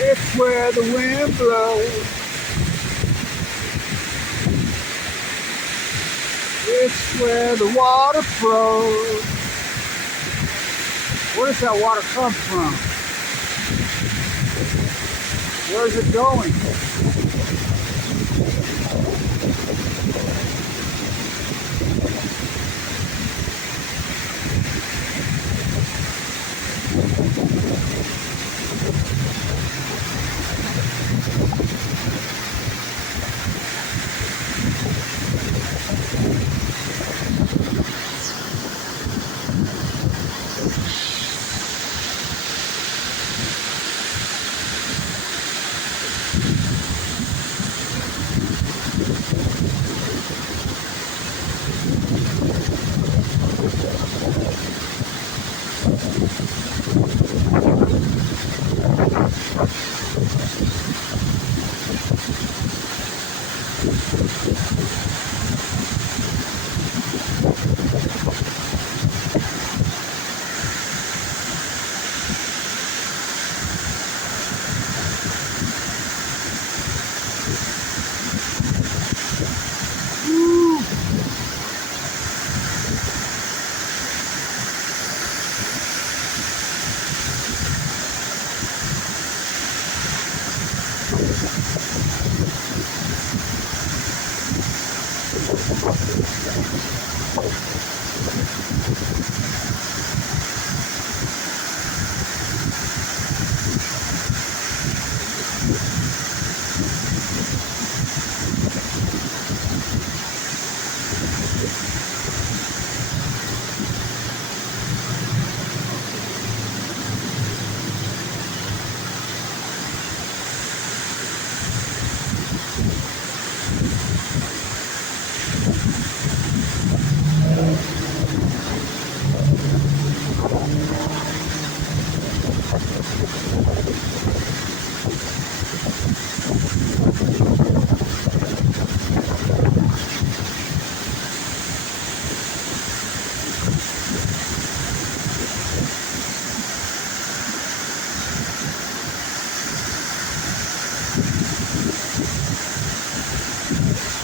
It's where the wind blows. It's where the water flows. Where does that water come from? Where's it going?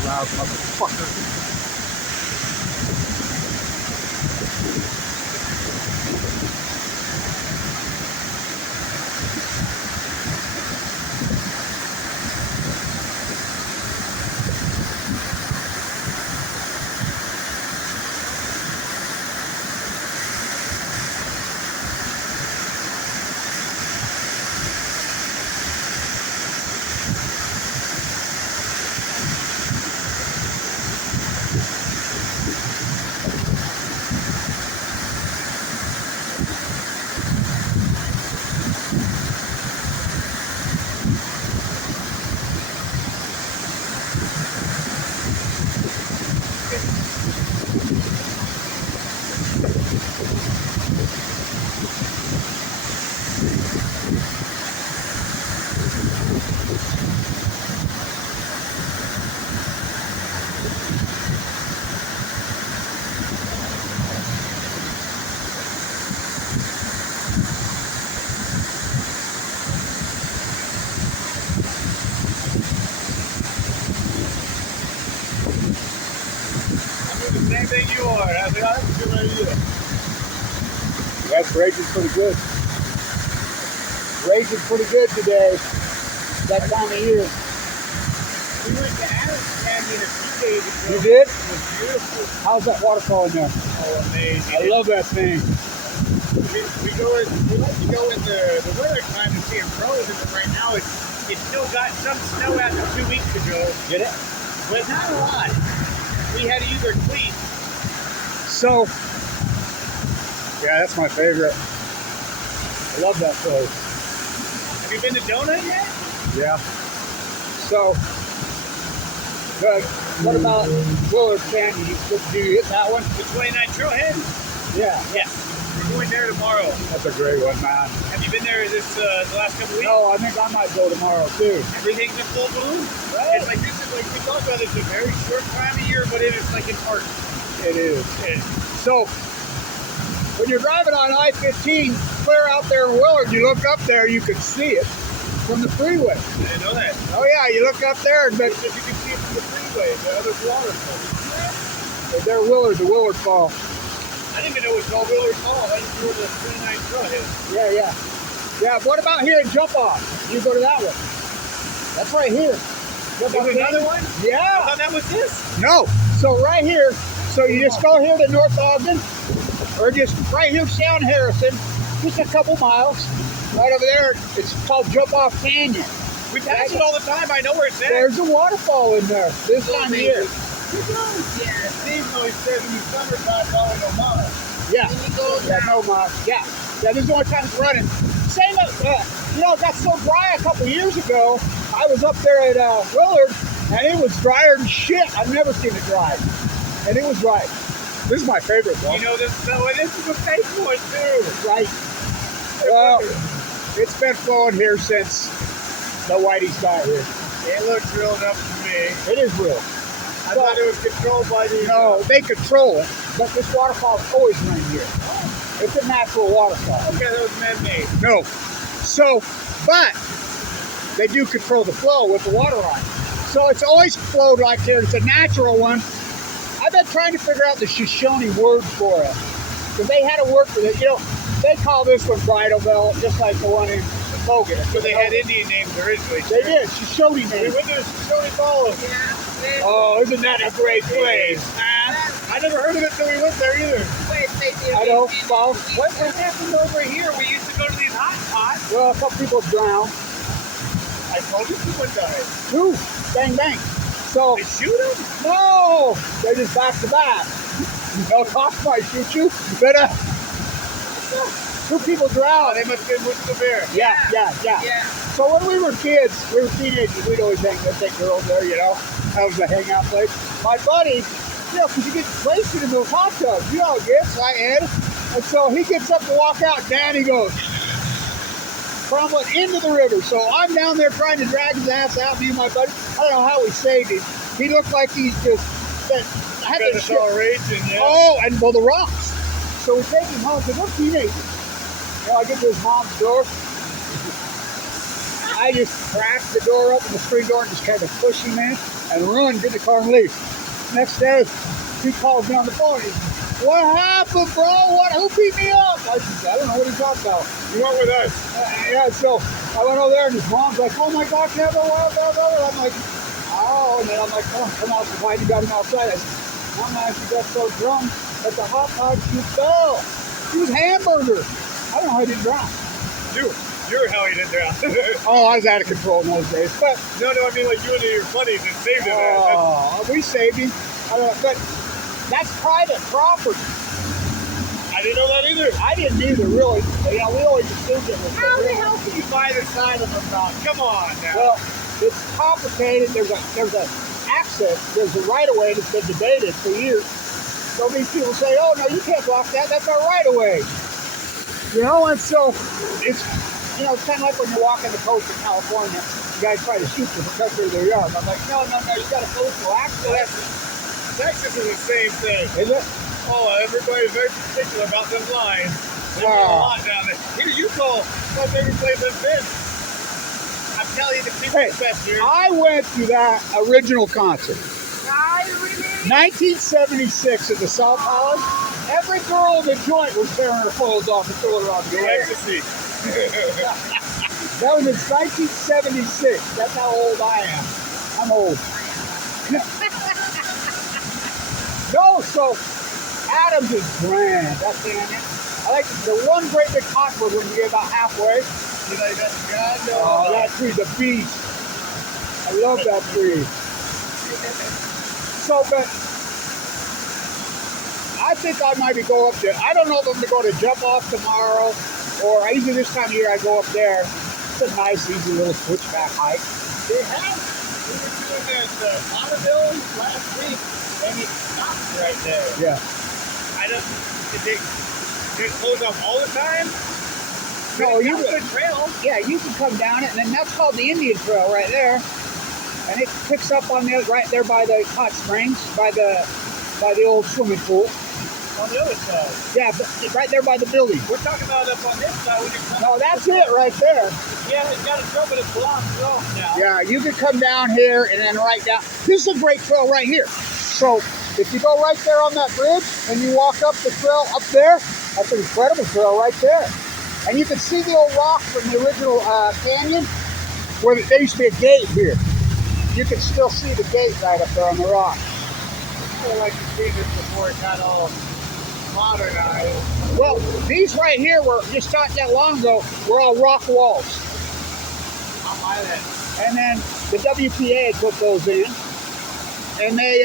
Loud motherfucker. Same thing you are. I think that's a good idea. That's raging pretty good. Raging pretty good today. That time of year. We went to Adams Canyon a few days ago. You did? It was beautiful. How's that waterfall in there? Oh, amazing. I love that thing. We like to go in the winter time to see it frozen, but right now it's still got some snow after 2 weeks ago. Get it? But not a lot. We had to use our cleats. So, yeah, that's my favorite. I love that place. Have you been to Donut yet? Yeah. So, what about Willard Canyon? Do you hit that one? The 29 Trailhead? Yeah. Yes. We're going there tomorrow. That's a great one, man. Have you been there the last couple weeks? No, I think I might go tomorrow too. Everything's in full bloom. Right. It's like this is like we talked about. It's a very short time of year, but it is like an art. It is. And So, when you're driving on I-15, clear out there in Willard, you look up there, you can see it from the freeway. I didn't know that. Oh yeah, you look up there, but You can see it from the freeway, the other waterfall. there Willard, the Willard Fall. I didn't even know it was called Willard Fall. I just knew where the 29 trail is. Yeah, yeah. Yeah, what about here in Jump Off? You go to that one. That's right here. Jump Off There's another Canyon. one? I Yeah. thought that was this. No. So right here, so you just go here to North Ogden, or just right here down Harrison, just a couple miles. Right over there, it's called Jump Off Canyon. We pass it all the time. I know where it's at. There's a waterfall in there this time of year. Yeah, Steve always says in the summertime, probably no mama. Yeah. Yeah, no, yeah. Yeah, this is the only time it's running. Same, you know, it got so dry a couple years ago. I was up there at Willard, and it was drier than shit. I've never seen it dry. And it was right. This is my favorite one. You know, this is a fake one, too. Right. Well, it's been flowing here since the Whiteys got here. It looks real enough to me. It is real. I thought it was controlled by the... No, they control it, but this waterfall's always running here. It's a natural waterfall. Okay, that was man-made. No. So, but they do control the flow with the water line. So it's always flowed like here. It's a natural one. I've been trying to figure out the Shoshone word for it. Because they had to work with it. You know, they call this one Bridal Belt, just like the one in Bogan. So they had Indian names originally. They did. Shoshone We names. went to the Shoshone Falls. Oh, isn't that a great place? I never heard of it until we went there either. I know, Falls. What happened over here? We used to go to these hot spots. Well, a couple people drowned. I told you someone died. Two. Bang, bang. So, They shoot them? no, they're just back to back. No cops might shoot you, but two people Oh, drowned. they must have been with the bear. Yeah. So when we were kids, we were teenagers, we'd always take girls there, you know. That was the hangout place. My buddy, you know, because you get wasted in those hot tubs, you know how it gets, right, Ed? And so he gets up to walk out, Daddy goes, crumbling into the river. So I'm down there trying to drag his ass out, me and my buddy. I don't know how we saved him. He looked like he's just, I had Because to it's all raging, yeah. Oh, and well, the rocks. So we take him home because we're teenagers. You know, I get to his mom's door. I just crack the door open, the screen door, and just kind of push him in and run, get in the car and leave. Next day, he calls me on the phone. He says, "What happened, bro? Who beat me up?" I said, "I don't know what he's talking about." You went with us. Yeah, so I went over there, and his mom's like, "Oh my God, Kevin, what?" I'm like, "Oh," and then I'm like, "Come out, why you got him outside?" I said, "Mama, she got so drunk that the hot dog she fell. She was hamburger. I don't know how I didn't drown." You were how he did drown. Oh, I was out of control in those days. But No, I mean like you and your buddies and saved him. we saved him. But that's private property. I didn't know that either. I didn't either, really. You know, we always assumed it was. How the hell can you buy the side of a mountain? Come on now. Well, it's complicated. There's a access. There's a right of way that's been debated for years. So these people say, "Oh no, you can't block that. That's our right of way." You know, and so it's. You know, it's kind of like when you're walking the coast of California, you guys try to shoot you because they're their yard. I'm like, no, you got a coastal access. Texas is the same thing. Is it? Oh, everybody's very particular about them lines. There's a lot down there. Here, Utah, my favorite place I've been. I'm telling you, the people Hey, best here. I went to that original concert. 1976 at the South Palace. Every girl in the joint was tearing her clothes off and throwing her on the air. Ecstasy. That was in 1976. That's how old I am. I'm old. No, so Adams is grand. That's the end. I like the one great big cottonwood when you get about halfway. You know, that's God. Oh, that tree's a beast. I love that tree. So, but I think I might be go up there. I don't know if I'm going to go to Jump Off tomorrow, or usually this time of year I go up there. It's a nice, easy little switchback hike. We were doing that Bonneville last week, and it stopped right there. Yeah. Did it close off all the time? No, you can. Good trail. Yeah, you can come down it, and then that's called the Indian Trail right there. And it picks up on the right there by the hot springs, by the old swimming pool. On the other side. Yeah, but right there by the building. We're talking about up on this side. No, that's it right there. Yeah, it's got a trail, but it's blocked off now. Yeah, you can come down here and then right down. This is a great trail right here. So if you go right there on that bridge and you walk up the trail up there, that's an incredible trail right there. And you can see the old rock from the original canyon where there used to be a gate here. You can still see the gate right up there on the rock. I feel like you've seen this before. It's not all modernized. Well, these right here were just not that long ago were all rock walls. I'll buy that. And then the WPA had put those in, and they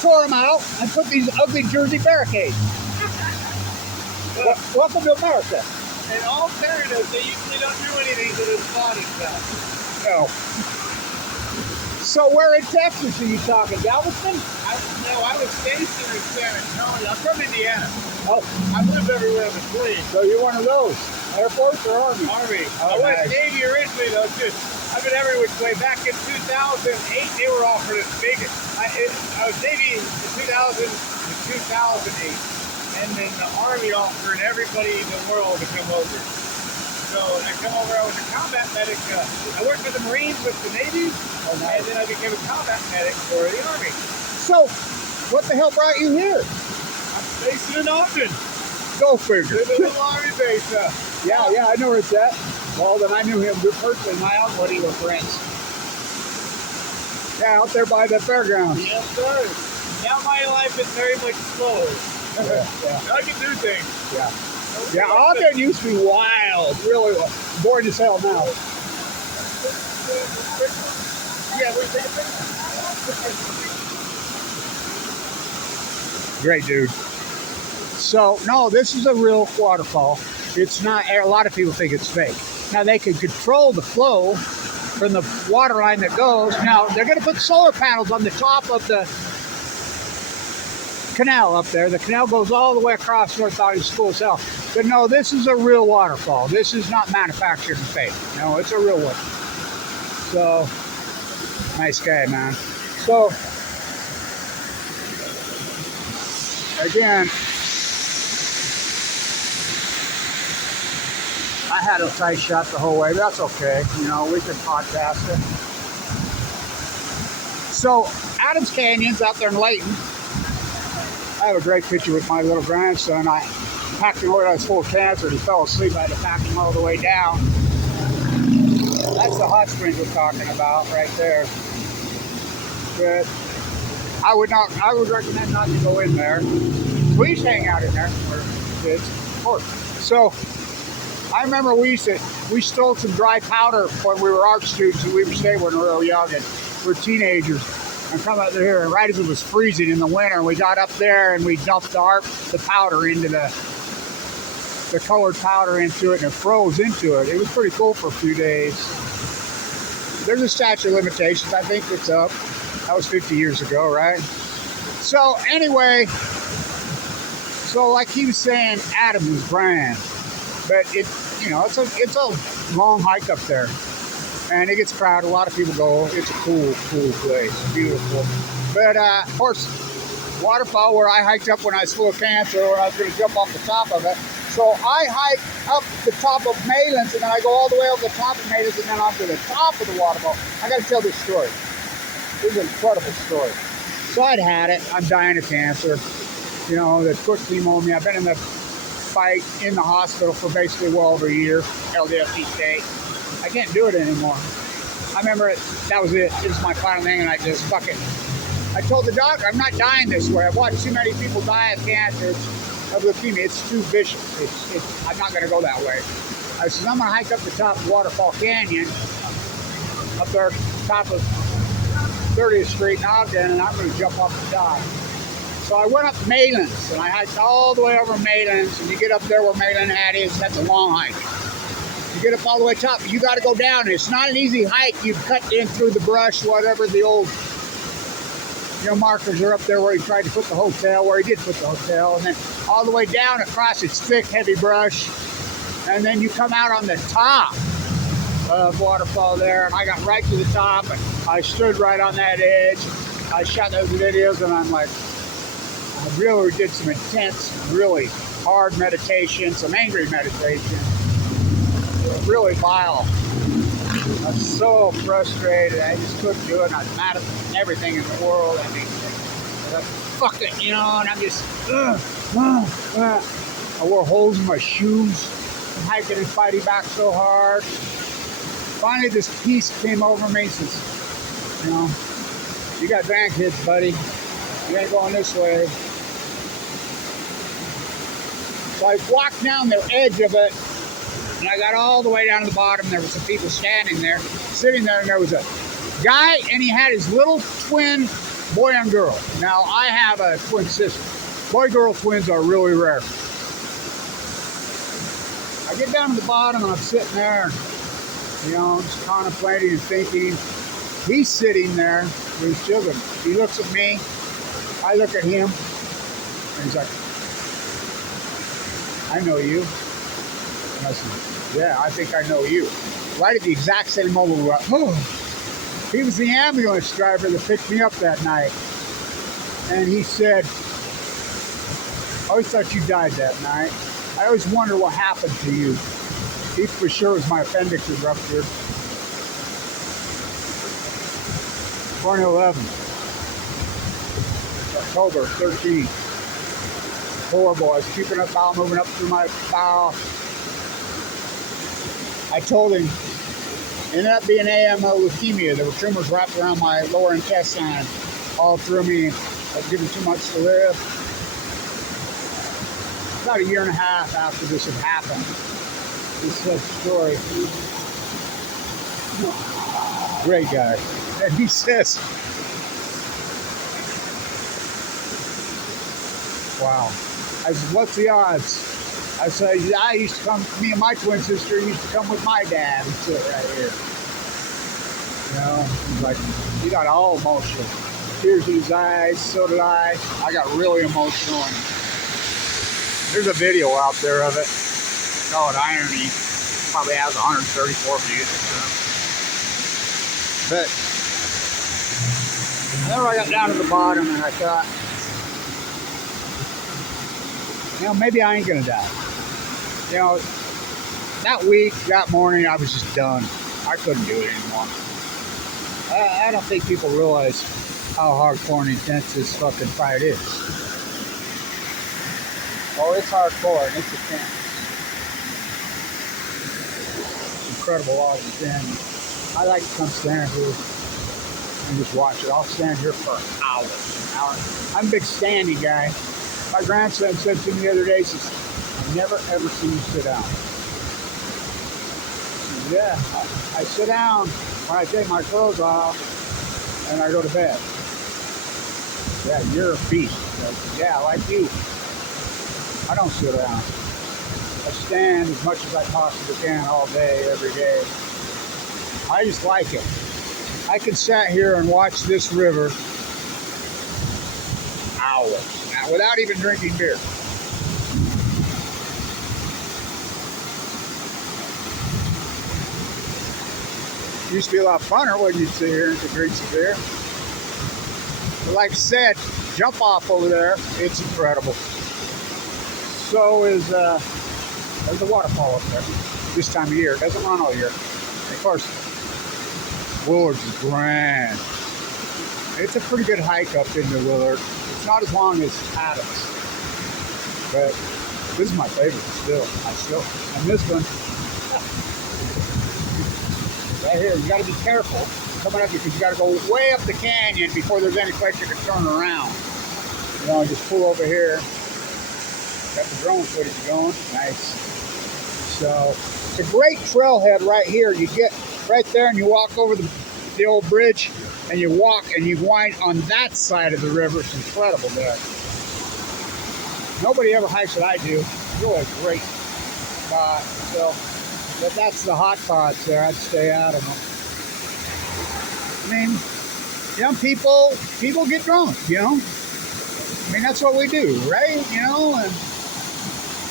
tore them out and put these ugly Jersey barricades. Welcome to America. In all fairness, they usually don't do anything to this body stuff. No. So where in Texas are you talking? Galveston? I was stationed in San Antonio. I'm from Indiana. Oh. I've lived everywhere in between. So you're one of those? Air Force or Army? Army. Oh, I was nice. Navy originally, though, too. I've been every which way. Back in 2008, they were offering as big. I was Navy in 2000 to 2008. And then the Army offering everybody in the world to come over. So I come over, I was a combat medic. I worked for the Marines with the Navy, and then I became a combat medic for the Army. So, what the hell brought you here? I'm stationed in Ogden. Go figure. There's a little Army base. Yeah, I know where it's at. Well, then I knew him personally. My uncle and he were friends. Yeah, out there by the fairgrounds. Yes, sir. Now my life is very much slower. Yeah. I can do things. Yeah. Yeah, Ogden used to be wild, really wild. Boring as hell now. Yeah, we're taking Great dude. So, no, this is a real waterfall. It's not, a lot of people think it's fake. Now, they can control the flow from the water line that goes. Now, they're going to put solar panels on the top of the canal up there. The canal goes all the way across North Ogden School itself. But no, this is a real waterfall. This is not manufactured and fake. No, it's a real one. So, nice guy, man. So, again, I had a tight shot the whole way, but that's okay. You know, we can podcast it. So, Adams Canyon's out there in Layton. I have a great picture with my little grandson. I packed him over. I was full of cancer. He fell asleep. I had to pack him all the way down. That's the hot springs we're talking about right there. But I would recommend not to go in there. Please hang out in there for kids, of course. So I remember we stole some dry powder when we were art students and we were staying when we were real young and we were teenagers. And come out there, and right as it was freezing in the winter, we got up there and we dumped the powder into the colored powder into it, and it froze into it. It was pretty cool for a few days. There's a statute of limitations. I think it's up. That was 50 years ago, right? So anyway, so like he was saying, Adams is grand, but it's a long hike up there. And it gets crowded. A lot of people go. It's a cool place. Beautiful. But, of course, waterfall where I hiked up when I was full of cancer or I was going to jump off the top of it. So I hike up the top of Malins and then I go all the way over the top of Malins and then onto the top of the waterfall. I got to tell this story. This is an incredible story. So I'd had it. I'm dying of cancer. You know, the quick chemo. I've been in the fight in the hospital for basically well over a year. LDFT state. I can't do it anymore. I remember that was it. It was my final thing, and I just fucking. I told the doctor, I'm not dying this way. I've watched too many people die of cancer, of leukemia. It's too vicious. I'm not going to go that way. I said, I'm going to hike up the top of Waterfall Canyon, up there, top of 30th Street in Ogden, and I'm going to jump off the top. So I went up Malins, and I hiked all the way over Malins, and you get up there where Malin Hat is. That's a long hike. You get up all the way top, you got to go down. It's not an easy hike. You cut in through the brush, whatever the old, markers are up there where he tried to put the hotel, where he did put the hotel, and then all the way down across it's thick, heavy brush, and then you come out on the top of Waterfall there, and I got right to the top, and I stood right on that edge. I shot those videos, and I'm like, I really did some intense, really hard meditation, some angry meditation, really vile. I was so frustrated. I just couldn't do it. I was mad at everything in the world. I mean, like, fuck it, you know, and I'm just, I wore holes in my shoes. I'm hiking and fighting back so hard. Finally, this peace came over me. Says, you know, you got grandkids, buddy. You ain't going this way. So I walked down the edge of it, and I got all the way down to the bottom. There were some people standing there, sitting there, and there was a guy, and he had his little twin boy and girl. Now, I have a twin sister. Boy-girl twins are really rare. I get down to the bottom, and I'm sitting there, you know, just contemplating and thinking. He's sitting there with his children. He looks at me. I look at him, and he's like, I know you. And I said, yeah, I think I know you. Right at the exact same moment, we were like, oh. He was the ambulance driver that picked me up that night. And he said, I always thought you died that night. I always wonder what happened to you. He for sure was my appendix was ruptured. 2011. October 13th. Horrible. I was keeping up bowel, moving up through my bowel. I told him, ended up being AML leukemia. There were tumors wrapped around my lower intestine, all through me. I was given too much to live. About a year and a half after this had happened, this story. Great guy. And he says, wow. I said, what's the odds? I said, I used to come, me and my twin sister used to come with my dad and sit right here. You know, he's like, he got all emotional. Tears in his eyes, so did I. I got really emotional. And there's a video out there of it called Irony. Probably has 134 views or something. But then I got down to the bottom and I thought, you know, maybe I ain't gonna die. You know, that week, that morning, I was just done. I couldn't do it anymore. I don't think people realize how hardcore and intense this fucking fight is. Oh, it's hardcore and it's intense. Incredible Ogden Canyon. I like to come stand here and just watch it. I'll stand here for hours. I'm a big standing guy. My grandson said to me the other day, he says, I've never ever seen you sit down. Said, yeah, I sit down when I take my clothes off and I go to bed. Yeah, you're a beast. Said, yeah, like you. I don't sit down. I stand as much as I possibly can all day, every day. I just like it. I could sit here and watch this river hours without even drinking beer. It used to be a lot funner when you'd sit here and could drink some beer. But like I said, jump off over there, it's incredible. So is there's a waterfall up there this time of year. It doesn't run all year. And of course, Willard's is grand. It's a pretty good hike up into Willard. It's not as long as Adams, but this is my favorite still. And this one, right here, you got to be careful coming up here because you got to go way up the canyon before there's any place you can turn around. You know, just pull over here. Got the drone footage going. Nice. So it's a great trailhead right here. You get right there and you walk over the old bridge and you walk and you wind on that side of the river. It's incredible there. Nobody ever hikes what I do. It's really a great spot. So, but that's the hot spots there. I'd stay out of them. I mean, young people get drunk, you know? I mean, that's what we do, right? You know, and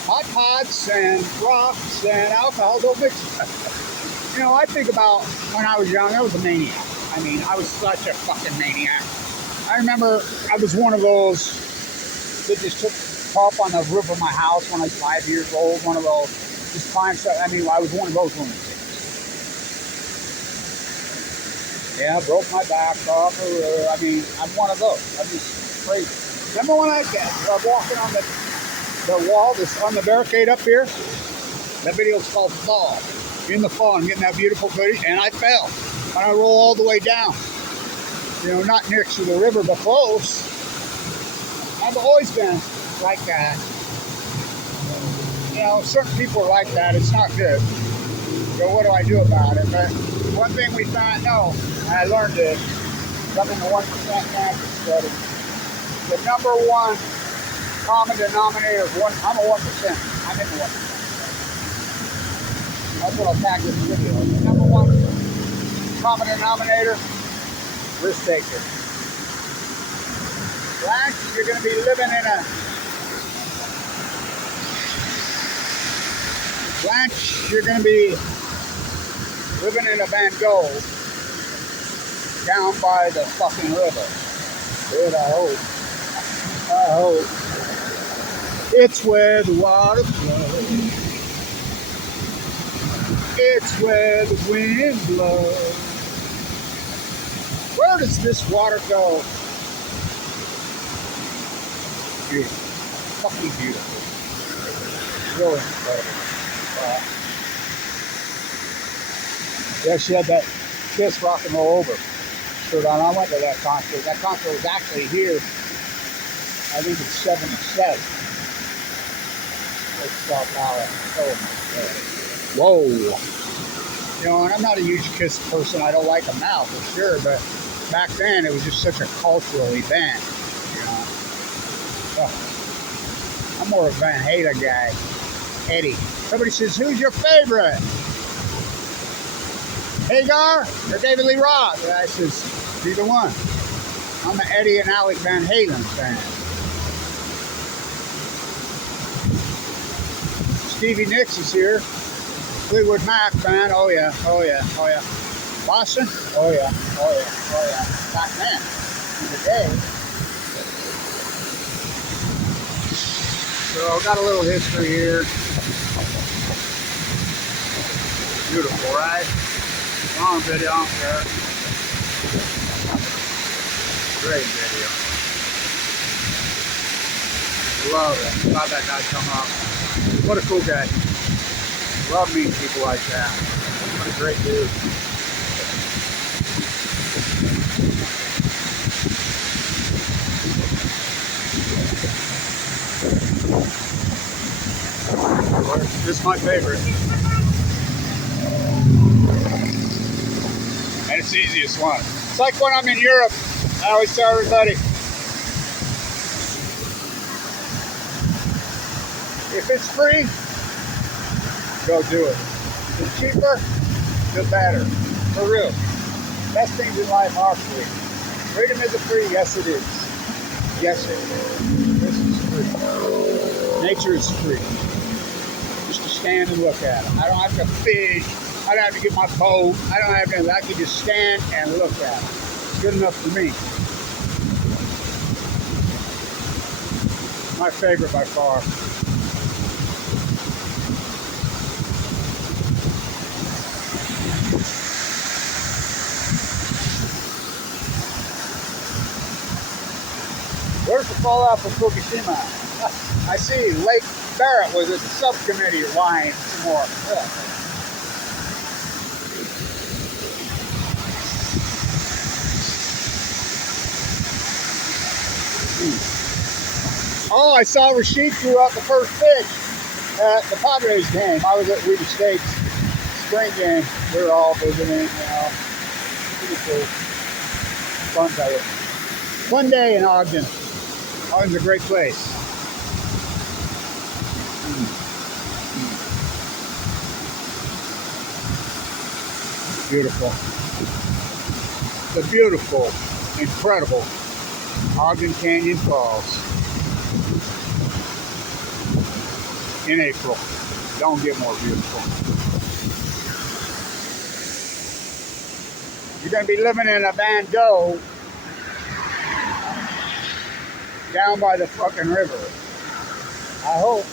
hot pots and rocks and alcohol don't mix. You know, I think about when I was young, I was a maniac. I mean, I was such a fucking maniac. I remember I was one of those that just took up on the roof of my house when I was 5 years old. One of those. Just climbed stuff. I mean, I was one of those lunatics. Yeah, broke my back off. I mean, I'm one of those. I'm just crazy. Remember when I was walking on the wall, this on the barricade up here? That video is called Fall. In the fall, I'm getting that beautiful footage, and I fell. And I roll all the way down. You know, not next to the river, but close. I've always been like that. You know, certain people are like that. It's not good. So what do I do about it? But one thing we found, I learned it, something the 1% magic study. The number one common denominator is I'm a 1%. I'm in the 1%. That's what I'll tag this video. The number one common denominator, risk taker. Blanch, you're going to be living in a Blanch, you're going to be living in a Van Gogh down by the fucking river. Dude, I hope. It's where the water flows. It's where the wind blows. Where does this water go? Beautiful. Fucking beautiful. Really incredible. Yeah, she had that Kiss Rock and Roll Over shirt on. I went to that concert. That concert was actually here, I think it's 77. Whoa. You know, and I'm not a huge Kiss person. I don't like them now, for sure. But back then, it was just such a cultural event. You know? I'm more of a Van Halen guy. Eddie. Somebody says, who's your favorite? Hagar or David Lee Roth? And I says, either one. I'm an Eddie and Alec Van Halen fan. Stevie Nicks is here. Fleetwood Mac fan. Oh yeah. Boston? Oh yeah. Back then. In the day. So got a little history here. Beautiful, right? Long video, I don't care. Great video. Love it. Glad that guy come up. What a cool guy. Love meeting people like that. What a great dude. This is my favorite. And it's the easiest one. It's like when I'm in Europe, I always tell everybody, if it's free, go do it. If it's cheaper, the better. For real. Best things in life are free. Freedom isn't free. Yes, it is. Yes, it is. This is free. Nature is free. Just to stand and look at it. I don't have to fish. I don't have to get my boat. I don't have to. I can just stand and look at it. It's good enough for me. My favorite by far. Where's the fallout from Fukushima? I see Lake Barrett was at the subcommittee line some more. Yeah. Oh, I saw Rashid threw out the first pitch at the Padres game. I was at Weber State's spring game. We were all visiting, you know. Pretty cool. Fun day. One day in Ogden. Ogden's a great place. Beautiful. The beautiful, incredible Ogden Canyon Falls. In April. Don't get more beautiful. You're going to be living in a Van Gogh down by the fucking river. I hope.